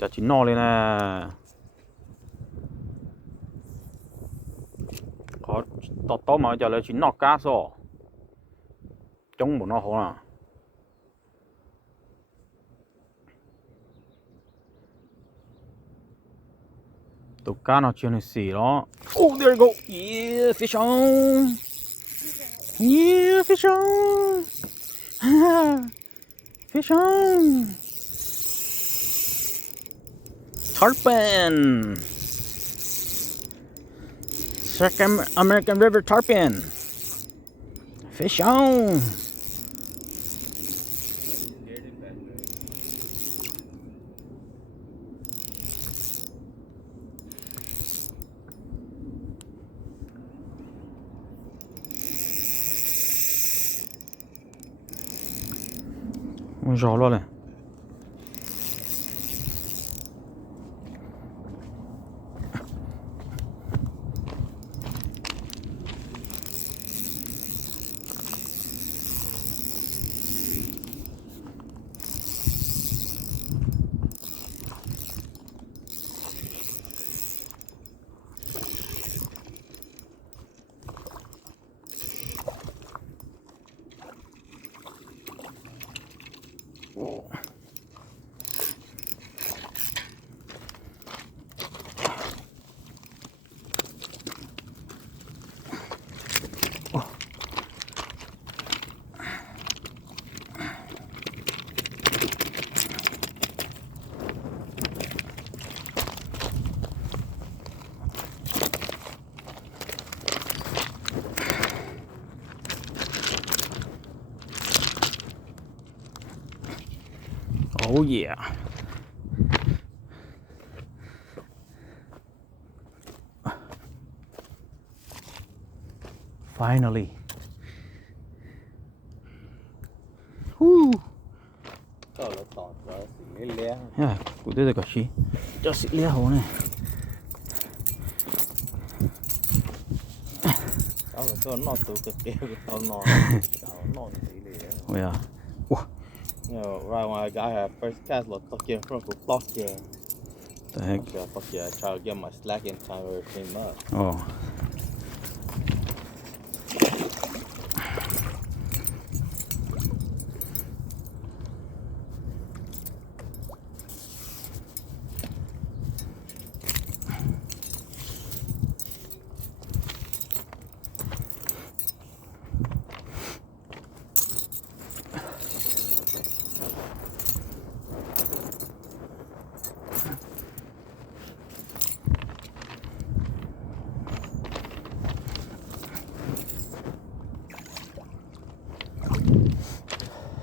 chả chỉ no lên nè có to mà giờ là chỉ no cá rồi chống một nó hổ à tụ cá nó chưa được xì đó. Oh, there you go. Yeah, fish on. Yeah, fish on. Fish on. Tarpon. Second American River tarpon. Fish on. Rõ luôn này. Oh yeah. Finally. Woo. Yeah, cụ tới đây cả chi. Cho xịt lé hồ này. Tao nó tụ cái kia tao nó gì đấy. Oh yeah. Wow. You know, right when I got here, first cast looked fucking from the block here. The heck? I tried to get my slack in time where it came up. Oh.